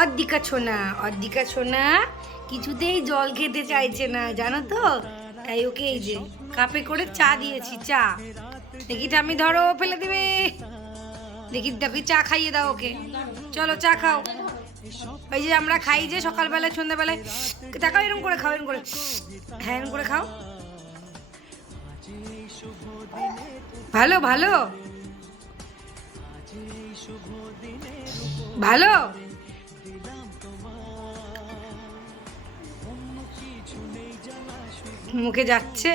অদ্দিকা ছোনা অদ্দিকা ছোনা কিছুতেই জল খেতে চাইছে না, জানো তো? তাই ওকে এই যে কাপে করে চা দিয়েছি, চা। দেখি আমি ধরো, ফেলে দিবে। দেখি দেখি চা খাইয়ে দাও ওকে। চলো চা খাও। ওই যে আমরা খাই যে সকালবেলায়, সন্ধ্যাবেলায়। টাকা এরকম করে খাও এরকম করে। হ্যাঁ এরকম করে খাও। ভালো ভালো। ভালো? মুখে যাচ্ছে?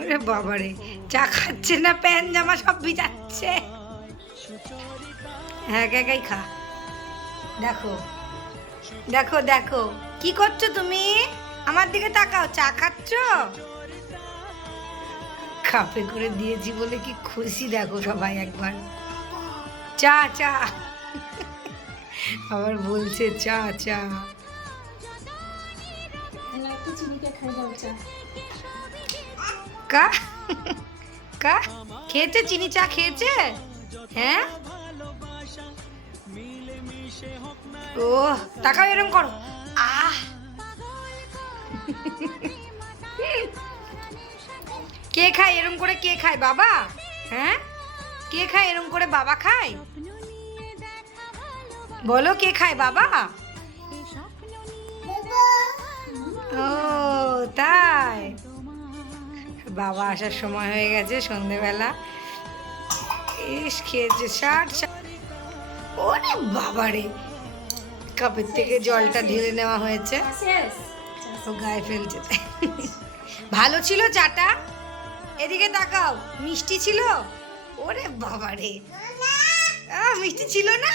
ওরে বাবারে, চা খাচ্ছে না, প্যান, জামা সব ভিজাচ্ছে। হ্যাঁ একা একাই খা। দেখো দেখো দেখো, কি করছ তুমি? আমার দিকে তাকাও, চা খাচ্ছ? কাপে করে দিয়েছি বলে কি খুশি, দেখো সবাই একবার। চা চা। আবার বলছে চা চা। কা? কা? খেয়েছে চিনি চা খেয়েছে? হ্যাঁ? ও তাকাও এরম করো। আহ! কে খায়? এরম করে কে খায়? বাবা? হ্যাঁ? কে খায়? এরম করে বাবা খায়? বলো কে খায় বাবা? ও, তাই। বাবা আসার সময় হয়ে গেছে সন্ধেবেলা। ইস, খেয়েছে ষাট ওরে বাবারে কাপের থেকে জলটা ঢেলে নেওয়া হয়েছে। ও গায়ে ফেলছে। ভালো ছিল চাটা? এদিকে তাকাও, মিষ্টি ছিল? ওরে বাবারে মিষ্টি ছিল না?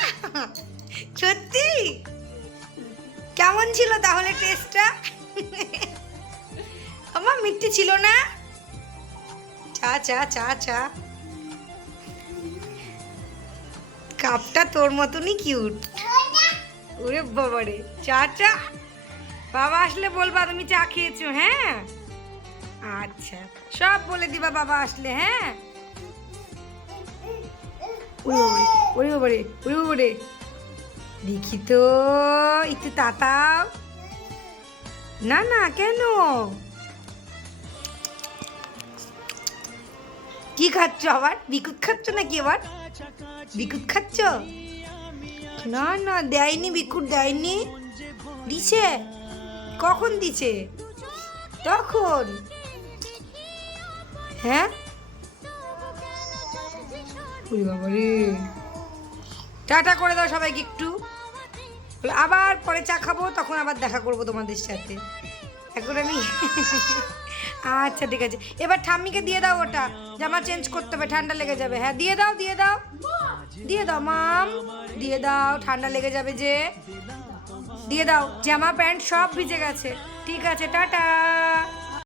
সত্যি? কেমন ছিল তাহলে টেস্টটা? আমার মিষ্টি ছিল না? চা চা চা চা। কাপটা তোর মতনই কিউট ওরে বাবারে, চা চা। বাবা আসলে বলবা তুমি চা খেয়েছো হ্যাঁ? আচ্ছা সব বলে দিবা বাবা আসলে হ্যাঁ? ওরে বাবারে ওরে বাবারে। দেখি তো, একটু তাতাও। না না, কেন? কি খাচ্ছ আবার? বিকুট খাচ্ছ নাকি আবার? বিকুট খাচ্ছ? না না, দেয়নি বিকুট দেয়নি। দিছে? কখন দিছে? তখন? হ্যাঁ? বাবা রে টাটা করে দাও সবাইকে একটু। বলে, আবার পরে চা খাব, তখন আবার দেখা করব তোমাদের সাথে। এখন আমি আচ্ছা ঠিক আছে। এবার ঠাম্মিকে দিয়ে দাও ওটা। জামা চেঞ্জ করতে হবে, ঠান্ডা লেগে যাবে। হ্যাঁ দিয়ে দাও দিয়ে দাও। দিয়ে দাও, মাম। দিয়ে দাও, ঠান্ডা লেগে যাবে যে। দিয়ে দাও, জামা, প্যান্ট সব ভিজে গেছে। ঠিক আছে, টাটা।